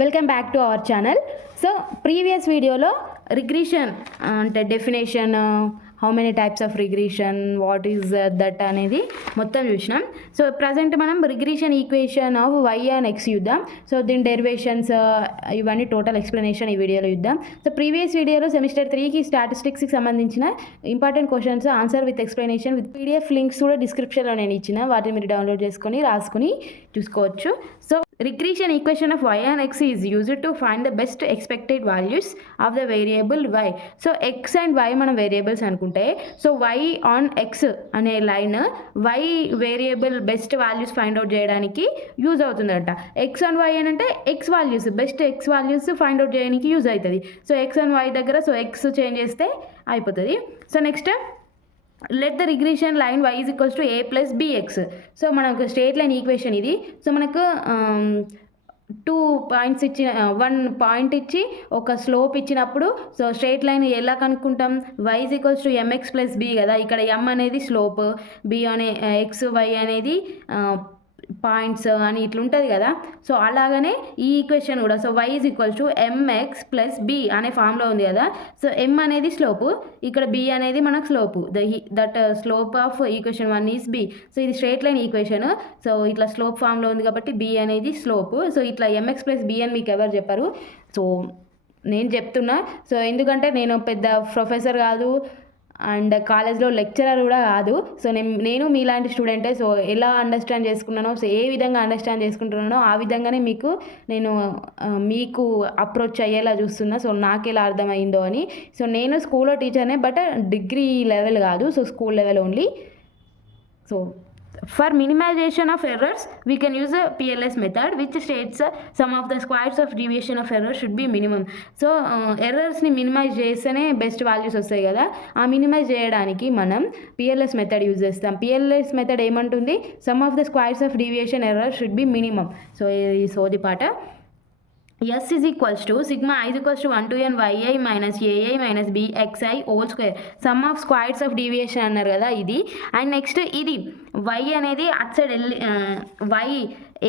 Welcome back to our channel. So previous వీడియోలో regression అంటే definition, how many types of regression, what is that అనేది మొత్తం చూసినాం. So present మనం regression equation of why and x చూద్దాం. So దీని derivations ఇవన్నీ టోటల్ ఎక్స్ప్లెనేషన్ ఈ వీడియోలో చూద్దాం. సో ప్రీవియస్ వీడియోలో సెమిస్టర్ 3కి స్టాటిస్టిక్స్కి సంబంధించిన important questions answer with explanation with PDF links కూడా డిస్క్రిప్షన్లో నేను ఇచ్చిన, వాటిని మీరు డౌన్లోడ్ చేసుకొని రాసుకుని చూసుకోవచ్చు. So regression equation of y and x is used to find the best expected values of the variable y. So x and y మనం వేరియబుల్స్ అనుకుంటే, సో y on x అనే line y variable best values find out చేయడానికి use అవుతుందట. x and y అని అంటే x values, best x values find out చేయడానికి use అవుతుంది. So x and y దగ్గర so x change చేస్తే అయిపోతుంది. So next let the regression line y is equals to a plus bx. So మనకు straight line equation ఇది. So మనకు 2 points ఇచ్చి 1 point ఇచ్చి ఒక స్లోప్ ఇచ్చినప్పుడు సో స్ట్రేట్ లైన్ ఎలా కనుక్కుంటాం? y is equals to mx plus b కదా. ఇక్కడ m అనేది స్లోప్, b అనే x, y అనేది పాయింట్స్ అని ఇట్లా ఉంటుంది కదా. సో అలాగనే ఈ ఈక్వేషన్ కూడా so y is equals to mx plus b అనే ఫామ్లో ఉంది కదా. సో m అనేది స్లోపు, ఇక్కడ b అనేది మనకు slope. That slope of equation 1 is b. So ఇది స్ట్రేట్ లైన్ ఈక్వేషన్. సో ఇట్లా స్లోప్ ఫామ్లో ఉంది కాబట్టి b అనేది స్లోపు. సో ఇట్లా mx ప్లస్ b అని మీకు ఎవరు చెప్పారు? సో నేను చెప్తున్నా. సో ఎందుకంటే నేను పెద్ద ప్రొఫెసర్ కాదు అండ్ కాలేజ్లో లెక్చరర్ కూడా కాదు. సో నేను మీలాంటి స్టూడెంటే. సో ఎలా అండర్స్టాండ్ చేసుకున్నానో, సో ఏ విధంగా అండర్స్టాండ్ చేసుకుంటున్నానో ఆ విధంగానే నేను మీకు అప్రోచ్ అయ్యేలా చూస్తున్నా. సో నాకు ఎలా అర్థమైందో అని. సో నేను స్కూల్లో టీచర్నే, బట్ డిగ్రీ లెవెల్ కాదు, so school level only. So for minimization of errors we can use a PLS method which states some of the squares of deviation of error should be minimum. So ఎర్రర్స్ని minimise చేస్తేనే best values వస్తాయి కదా. ఆ minimise చేయడానికి మనం PLS method use చేస్తాం. PLS method ఏమంటుంది? Sum of the squares of deviation error should be minimum. So ఇది సోది పాట. S is equals to sigma I is equals to 1 to n yi minus ai minus bxi whole square. Some of squares of deviation అన్నారు కదా ఇది. And next ఇది y అనేది at side y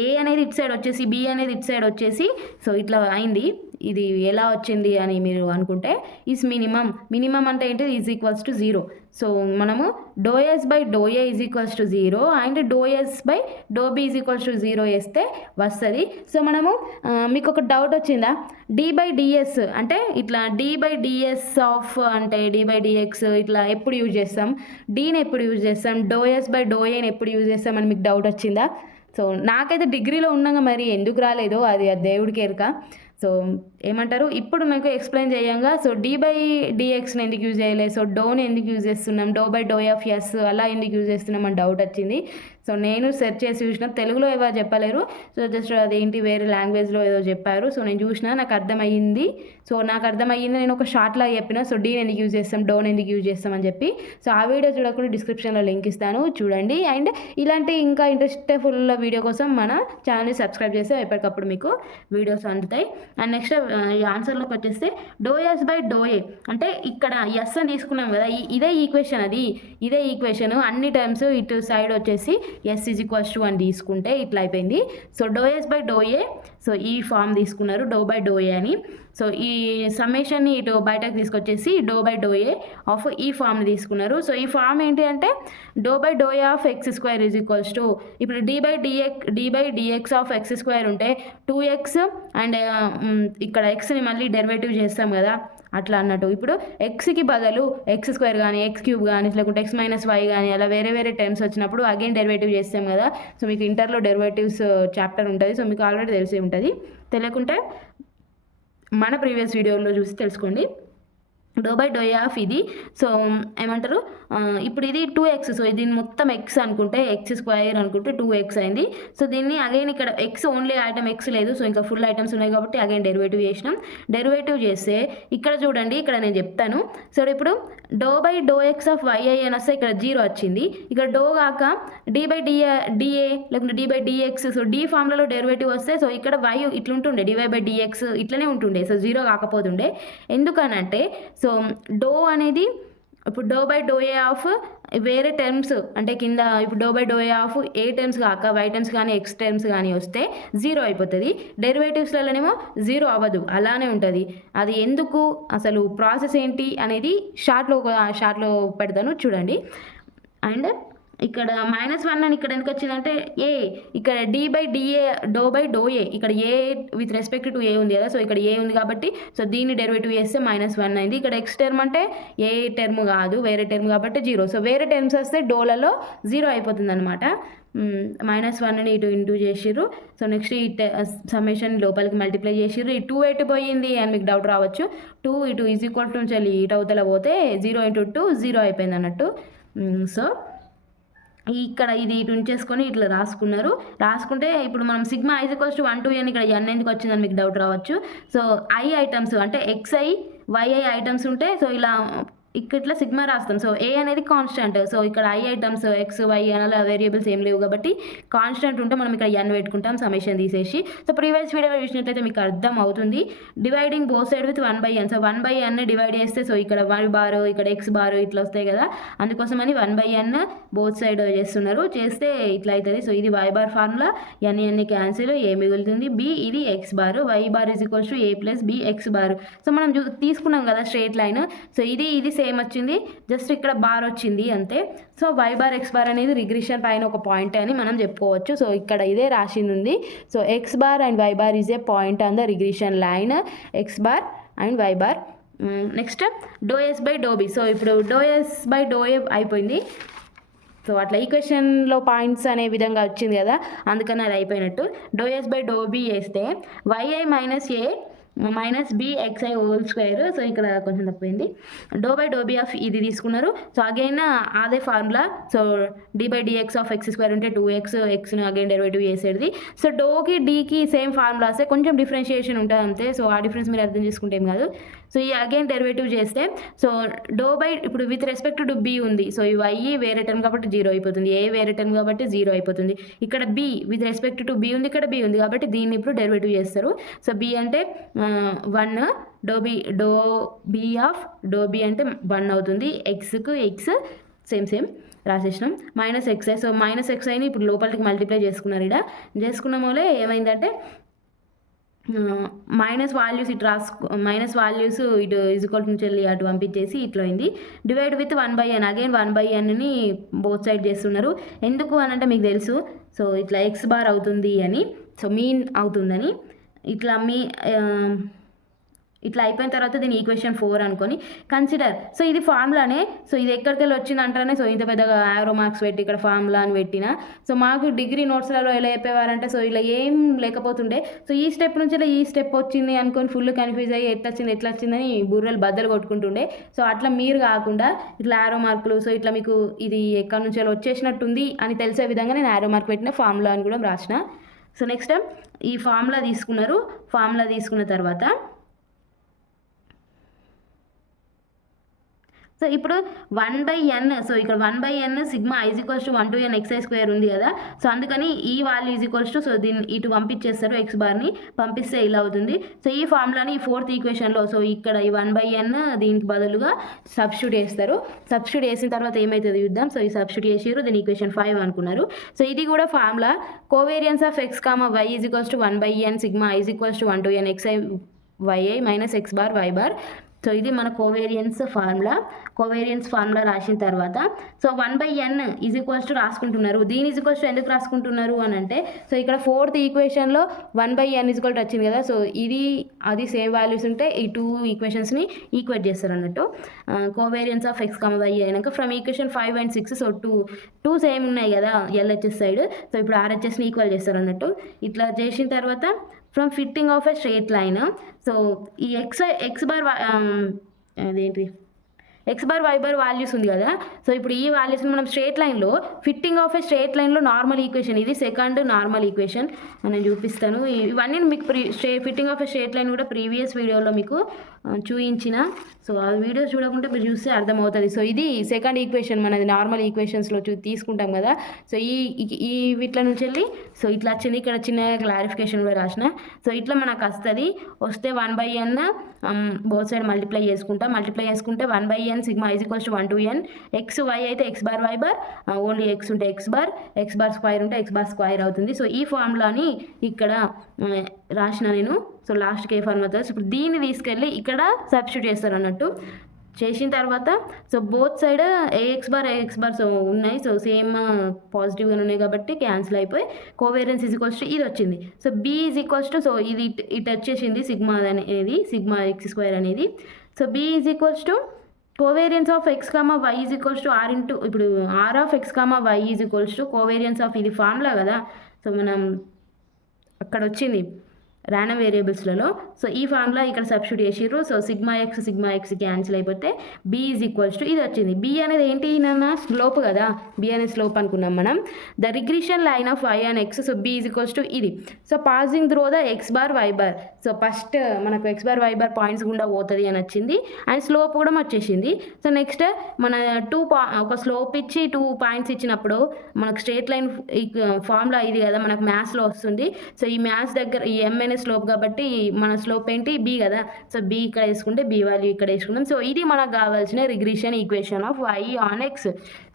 a అనేది ఇటు సైడ్ వచ్చేసి b అనేది ఇటు సైడ్ వచ్చేసి సో ఇట్లా అయింది. ఇది ఎలా వచ్చింది అని మీరు అనుకుంటే ఈజ్ మినిమమ్ అంటే ఏంటి? Is equals to 0. సో మనము ∂s by ∂a is equals to 0 and ∂s by ∂b is equals to 0 వేస్తే వస్తుంది. సో మనము మీకు ఒక డౌట్ వచ్చిందా? d బై ds అంటే ఇట్లా d బై ds ఆఫ్ అంటే d బై dx ఇట్లా ఎప్పుడు యూజ్ చేస్తాం? dని ఎప్పుడు యూజ్ చేస్తాం? ∂s బై ∂aని ఎప్పుడు యూజ్ చేస్తాం అని మీకు డౌట్ వచ్చిందా? సో నాకైతే డిగ్రీలో ఉన్నాగా మరి ఎందుకు రాలేదో అది దేవుడికి ఎరక. సో ఏమంటారు, ఇప్పుడు నాకు ఎక్స్ప్లెయిన్ చేయంగా సో d బై dxని ఎందుకు యూజ్ చేయలేదు, సో డోని ఎందుకు యూజ్ చేస్తున్నాం, బై డో ఆఫ్ ఎస్ అలా ఎందుకు యూజ్ చేస్తున్నాం అని డౌట్ వచ్చింది. సో నేను సెర్చ్ చేసి చూసిన, తెలుగులో ఎవరు చెప్పలేరు. సో జస్ట్ అదేంటి వేరే లాంగ్వేజ్లో ఏదో చెప్పారు. సో నేను చూసిన, నాకు అర్థమయ్యింది. సో నాకు అర్థమయ్యింది, నేను ఒక షార్ట్లా చెప్పిన. సో డీని ఎందుకు యూజ్ చేస్తాం, డోన్ ఎందుకు యూజ్ చేస్తాం అని చెప్పి. సో ఆ వీడియో చూడకుండా డిస్క్రిప్షన్లో లింక్ ఇస్తాను, చూడండి. అండ్ ఇలాంటి ఇంకా ఇంట్రెస్ట్ఫుల్ వీడియో కోసం మన ఛానల్ని సబ్స్క్రైబ్ చేస్తే ఎప్పటికప్పుడు మీకు వీడియోస్ అందుతాయి. అండ్ నెక్స్ట్ ఈ ఆన్సర్లోకి వచ్చేస్తే ∂s బై ∂a అంటే ఇక్కడ ఎస్ అని తీసుకున్నాం కదా, ఇదే ఈక్వేషన్, ఇదే ఈక్వేషన్ అన్ని టైమ్స్ ఇటు సైడ్ వచ్చేసి ఎస్ ఈజ్ ఈక్వల్స్ టు అని తీసుకుంటే ఇట్లా అయిపోయింది. So ∂s by ∂a so ఈ ఫామ్ తీసుకున్నారు బై ∂a అని. సో ఈ సమ్మేషన్ని ఇటు బయటకు తీసుకొచ్చేసి బై ∂a ఆఫ్ ఈ ఫామ్ని తీసుకున్నారు. సో ఈ ఫామ్ ఏంటి అంటే by ∂a of X square is equals to, ఇప్పుడు d by dx of X square ఉంటే 2x అండ్ ఇక్కడ ఎక్స్ని మళ్ళీ డెరివేటివ్ చేస్తాం కదా అట్లా అన్నట్టు. ఇప్పుడు ఎక్స్కి బదులు ఎక్స్ స్క్వేర్ కానీ ఎక్స్ క్యూబ్ కానీ లేకుంటే x మైనస్ y కానీ అలా వేరే వేరే టర్మ్స్ వచ్చినప్పుడు అగైన్ డెరివేటివ్ చేస్తాం కదా. సో మీకు ఇంటర్లో డెరివేటివ్స్ చాప్టర్ ఉంటుంది. సో మీకు ఆల్రెడీ తెలిసే ఉంటుంది. తెలియకుంటే మన ప్రీవియస్ వీడియోలో చూసి తెలుసుకోండి. బై ∂a ఆఫ్ ఇది సో ఏమంటారు, ఇప్పుడు ఇది 2x. సో దీన్ని మొత్తం x అనుకుంటే x స్క్వేర్ అనుకుంటే 2x అయింది. సో దీన్ని అగైన్ ఇక్కడ x ఓన్లీ ఐటమ్ x లేదు, సో ఇంకా ఫుల్ ఐటమ్స్ ఉన్నాయి కాబట్టి అగైన్ డెరివేటివ్ చేసినాం. డెరివేటివ్ చేస్తే ఇక్కడ చూడండి, ఇక్కడ నేను చెప్తాను. సో ఇప్పుడు బై ∂x ఆఫ్ y అని వస్తే ఇక్కడ 0 వచ్చింది. ఇక్కడ కాక d బై dA లేకుంటే d by dx. So d ఫార్ములాలో డెరివేటివ్ వస్తే సో ఇక్కడ y ఇట్లుంటుండే, dy బై dx ఇట్లనే ఉంటుండే. సో 0 కాకపోతుండే. ఎందుకనంటే సో అనేది ఇప్పుడు బై ∂a ఆఫ్ వేరే టర్మ్స్ అంటే కింద ఇప్పుడు డో బై డో ఆఫ్ ఏ టర్మ్స్ కాక వై టర్మ్స్ కానీ ఎక్స్ టర్మ్స్ కానీ వస్తే జీరో అయిపోతుంది. డెరివేటివ్స్లలోనేమో జీరో అవ్వదు, అలానే ఉంటుంది. అది ఎందుకు, అసలు ప్రాసెస్ ఏంటి అనేది షార్ట్లో పెడతాను చూడండి. అండ్ ఇక్కడ -1 అని ఇక్కడ ఎందుకు వచ్చిందంటే ఏ ఇక్కడ డి బై డిఏ డో బై డో ఏ, ఇక్కడ A with respect to A ఉంది కదా, సో ఇక్కడ ఏ ఉంది కాబట్టి సో దీన్ని డెరివేటివ్ చేస్తే -1 అయింది. ఇక్కడ ఎక్స్ టర్మ్ అంటే ఏ టర్మ్ కాదు, వేరే టర్మ్ కాబట్టి జీరో. సో వేరే టర్మ్స్ వస్తే డోలలో జీరో అయిపోతుంది అనమాట. -1ని ఇటు ఇంటూ చేసిర్రు. సో నెక్స్ట్ ఈ సమ్మేషన్ లోపలికి మల్టిప్లై చేసిర్రు. ఈ 2 ఎటు పోయింది అని మీకు డౌట్ రావచ్చు. 2 ఇటు ఈజ్ ఈక్వల్ టు నుంచి ఇటు అవతల పోతే 0 × 2 0 అయిపోయింది అన్నట్టు. సో ఇక్కడ ఇది ఇటు ఉంచేసుకొని ఇట్లా రాసుకుంటే ఇప్పుడు మనం సిగ్మా i = 1 to n ఇక్కడ n ఎందుకు వచ్చిందని మీకు డౌట్ రావచ్చు. సో i ఐటమ్స్ అంటే xi yi ఐటమ్స్ ఉంటే సో ఇలా ఇట్లా సిగ్మా రాస్తాం. సో ఏ అనేది కాన్స్టెంట్, సో ఇక్కడ i ఐటమ్స్ x y అలా వేరియబుల్స్ ఏం లేవు కాబట్టి కాన్స్టెంట్ ఉంటే మనం ఇక్కడ n పెట్టుకుంటాం సమ్మేషన్ తీసేసి. సో ప్రీవియస్ వీడియోలో చూసినట్లయితే మీకు అర్థం అవుతుంది. Dividing both side with 1/n. So 1/n divide చేస్తే సో ఇక్కడ y బార్ ఇక్కడ x బార్ ఇట్లా వస్తాయి కదా, అందుకోసమని 1/n బోత్ సైడ్ చేస్తున్నారు. చేస్తే ఇట్లా అవుతుంది. సో ఇది y bar formula, n cancel, ఏ మిగులుతుంది b, ఇది x bar, y bar = a + b x bar. So మనం తీసుకున్నాం కదా స్ట్రేట్ లైన్, సో ఇది సేమ్ వచ్చింది, జస్ట్ ఇక్కడ బార్ వచ్చింది అంతే. So y bar x bar అనేది రిగ్రెషన్ పైన ఒక పాయింట్ అని మనం చెప్పుకోవచ్చు. సో ఇక్కడ ఇదే రాసింది ఉంది. So x bar and y bar is a point on the regression line, x bar and y bar. Next do S by do B. So ఇప్పుడు do S by do A అయిపోయింది. So అట్లా ఈక్వేషన్లో points అనే విధంగా వచ్చింది కదా, అందుకని అది అయిపోయినట్టు. Do S by do B వేస్తే yi - b xi whole square. So ఇక్కడ కొంచెం తక్కువైంది. Do by do B of ఇది తీసుకున్నారు. సో అగైన్ అదే formula. So d by dx of x² ఉంటే 2x, xను అగైన్ డెరివేటివ్ చేసేది. సో డోకి డీకి సేమ్ ఫార్ములాసే, కొంచెం డిఫరెన్షియేషన్ ఉంటుంది అంతే. సో ఆ డిఫరెన్స్ మీరు అర్థం చేసుకుంటే ఏం కాదు. సో ఈ అగైన్ డెరివేటివ్ చేస్తే సో డో బై ఇప్పుడు విత్ రెస్పెక్ట్ టు బి ఉంది. సో ఈ y వేరే టర్మ్ కాబట్టి 0 అయిపోతుంది, ఏ వేరే టర్మ్ కాబట్టి 0 అయిపోతుంది. ఇక్కడ b with respect to b ఉంది, ఇక్కడ b ఉంది కాబట్టి దీన్ని ఇప్పుడు డెరివేటివ్ చేస్తారు. సో b అంటే 1, డో బి ఆఫ్ డో బి అంటే 1 అవుతుంది. ఎక్స్కు ఎక్స్ సేమ్ రాసేసినాం. -xi. సో -xiని ఇప్పుడు లోపలికి మల్టిప్లై చేసుకున్నారు. ఇక్కడ చేసుకున్న వల్ల ఏమైందంటే మైనస్ వాల్యూస్ ఇటు మైనస్ వాల్యూస్ ఇటు ఈక్వల్ నుంచి వెళ్ళి అటు పంపించేసి ఇట్లా అయింది. డివైడ్ విత్ 1/n, అగైన్ 1/nని బోత్ సైడ్ చేస్తున్నారు. ఎందుకు అని అంటే మీకు తెలుసు, సో ఇట్లా x బార్ అవుతుంది అని, సో మీన్ అవుతుందని. ఇట్లా అయిపోయిన తర్వాత దీని ఈక్వేషన్ 4 అనుకొని కన్సిడర్. సో ఇది ఫార్ములానే. సో ఇది ఎక్కడికి వెళ్ళి వచ్చింది అంటానే సో ఇంత పెద్దగా ఆరో మార్క్స్ పెట్టి ఇక్కడ ఫార్ములా అని పెట్టిన. సో మాకు డిగ్రీ నోట్స్లలో ఎలా చెప్పేవారంటే సో ఇలా ఏం లేకపోతుండే. సో ఈ స్టెప్ నుంచి ఈ స్టెప్ వచ్చింది అనుకొని ఫుల్ కన్ఫ్యూజ్ అయ్యి ఎట్లా వచ్చిందని బుర్రలు బద్దలు కొట్టుకుంటుండే. సో అట్లా మీరు కాకుండా ఇట్లా ఆరో మార్కులు, సో ఇట్లా మీకు ఇది ఎక్కడి నుంచి వచ్చేసినట్టుంది అని తెలిసే విధంగా నేను ఆరో మార్క్ పెట్టిన ఫార్ములా అని కూడా రాసిన. సో నెక్స్ట్ ఈ ఫార్ములా తీసుకున్నారు. ఫార్ములా తీసుకున్న తర్వాత సో ఇప్పుడు 1/n, సో ఇక్కడ 1/n sigma i = 1 to n xi² ఉంది కదా, సో అందుకని ఈ వాల్యూ = సో దీన్ని ఇటు పంపించేస్తారు, x బార్ని పంపిస్తే ఇలా అవుతుంది. సో ఈ ఫార్ములాని ఈ 4th ఈక్వేషన్లో సో ఇక్కడ ఈ 1/n దీనికి బదులుగా సబ్స్టిట్యూట్ చేస్తారు. సబ్స్టిట్యూట్ చేసిన తర్వాత ఏమవుతుంది చూద్దాం. సో ఈ సబ్స్టిట్యూట్ చేసారు, దీని ఈక్వేషన్ 5 అనుకున్నారు. సో ఇది కూడా formula covariance of x, y = 1/n sigma i = 1 to n xi - x bar y bar. So ఇది మన కోవేరియన్స్ ఫార్ములా రాసిన తర్వాత సో 1/n = రాసుకుంటున్నారు. దీని ఈక్వల్స్ ఎందుకు రాసుకుంటున్నారు అని అంటే సో ఇక్కడ 4th ఈక్వేషన్లో 1/n = వచ్చింది కదా, సో అది సేమ్ వాల్యూస్ ఉంటే ఈ 2 ఈక్వేషన్స్ని ఈక్వేట్ చేస్తారు అన్నట్టు. కోవేరియన్స్ ఆఫ్ x, y అయినాక from equation 5 and 6, so 2 same ఉన్నాయి కదా LHS సైడ్, సో ఇప్పుడు RHSని ఈక్వల్ చేస్తారు అన్నట్టు. ఇట్లా చేసిన తర్వాత from fitting of a straight line, so ఈ x బార్ అదేంటి x bar y bar values ఉంది కదా, సో ఇప్పుడు ఈ వాల్యూస్ని మనం ఫిట్టింగ్ ఆఫ్ ఏ స్ట్రేట్ లైన్లో నార్మల్ ఈక్వేషన్, ఇది సెకండ్ నార్మల్ ఈక్వేషన్ నేను చూపిస్తాను. ఇవన్నీ మీకు fitting of A straight line కూడా ప్రీవియస్ వీడియోలో మీకు చూపించిన. సో ఆ వీడియోస్ చూడకుంటే మీరు చూస్తే అర్థమవుతుంది. సో ఇది సెకండ్ ఈక్వేషన్ మనది నార్మల్ ఈక్వేషన్స్లో తీసుకుంటాం కదా, సో ఈ వీటిల నుంచి వెళ్ళి సో ఇట్లా వచ్చింది. ఇక్కడ చిన్న క్లారిఫికేషన్ కూడా రాసిన. సో ఇట్లా మనకు వస్తే 1/n బోత్ సైడ్ మల్టిప్లై చేసుకుంటే 1/n n sigma is equals to 1 to n X Y అయితే X bar Y bar only X ఉంటే ఎక్స్ బార్ స్క్వైర్ ఉంటే ఎక్స్ బార్ స్క్వైర్ అవుతుంది. సో ఈ ఫార్ములాని ఇక్కడ రాసిన నేను. సో లాస్ట్కి ఏ ఫార్ములా అవుతుంది. ఇప్పుడు దీన్ని తీసుకెళ్ళి ఇక్కడ సబ్స్టిట్యూట్ చేస్తారు అన్నట్టు. చేసిన తర్వాత so both side a x bar so ఉన్నాయి. సో సేమ్ పాజిటివ్గా ఉన్నాయి కాబట్టి క్యాన్సిల్ అయిపోయి కోవేరియన్స్ ఈజ్ ఈక్వల్స్ టు ఇది వచ్చింది. So B is equals to so ఇది ఇటు వచ్చేసింది సిగ్మా అనేది సిగ్మా ఎక్స్ స్క్వేర్ అనేది. So B is equals to covariance of X comma Y is equals to R into ఇప్పుడు R of X comma Y is equals to covariance of ఇది formula కదా. So మనం అక్కడ వచ్చింది random వేరియబుల్స్లలో. So ఈ formula ఇక్కడ సబ్స్టిట్యూట్ చేసిర్రు. సో సిగ్మా ఎక్స్ క్యాన్సిల్ అయిపోతే బి ఈజ్ ఈక్వల్స్ టు ఇది వచ్చింది. బి అనేది ఏంటి నాన్న స్లోప్ కదా. బి అనేది స్లోప్ అనుకున్నాం మనం. The regression line of why and X. So B is equals to ఇది. So passing through the X bar Y bar. So first మనకు X bar Y bar points గుండా పోతుంది అని వచ్చింది అండ్ స్లోప్ కూడా వచ్చేసింది. సో నెక్స్ట్ మన ఒక స్లోప్ ఇచ్చి 2 పాయింట్స్ ఇచ్చినప్పుడు మనకు స్ట్రేట్ లైన్ ఫార్ములా ఇది కదా మనకు మ్యాథ్స్లో వస్తుంది. సో ఈ మ్యాథ్స్ దగ్గర ఈ ఎం అనే స్లోప్ కాబట్టి మన స్లోప్ ఏంటి బి కదా. సో బి ఇక్కడ వేసుకుంటే బి వాల్యూ ఇక్కడ వేసుకుంటాం. సో ఇది మనకు కావాల్సిన regression equation of y on x.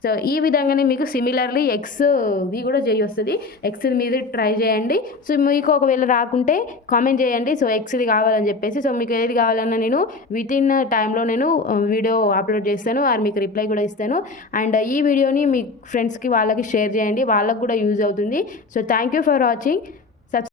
So ఈ విధంగానే మీకు సిమిలర్లీ ఎక్స్ది కూడా చేయొస్తుంది. ఎక్స్ది మీరు ట్రై చేయండి. సో మీకు ఒకవేళ రాకుంటే కామెంట్ చేయండి. సో ఎక్స్ది కావాలని చెప్పేసి. సో మీకు ఏది కావాలన్నా నేను విత్ ఇన్ టైంలో నేను వీడియో అప్లోడ్ చేస్తాను ఆర్ మీకు రిప్లై కూడా ఇస్తాను. అండ్ ఈ వీడియోని మీ ఫ్రెండ్స్కి వాళ్ళకి షేర్ చేయండి, వాళ్ళకి కూడా యూజ్ అవుతుంది. So thank you for watching.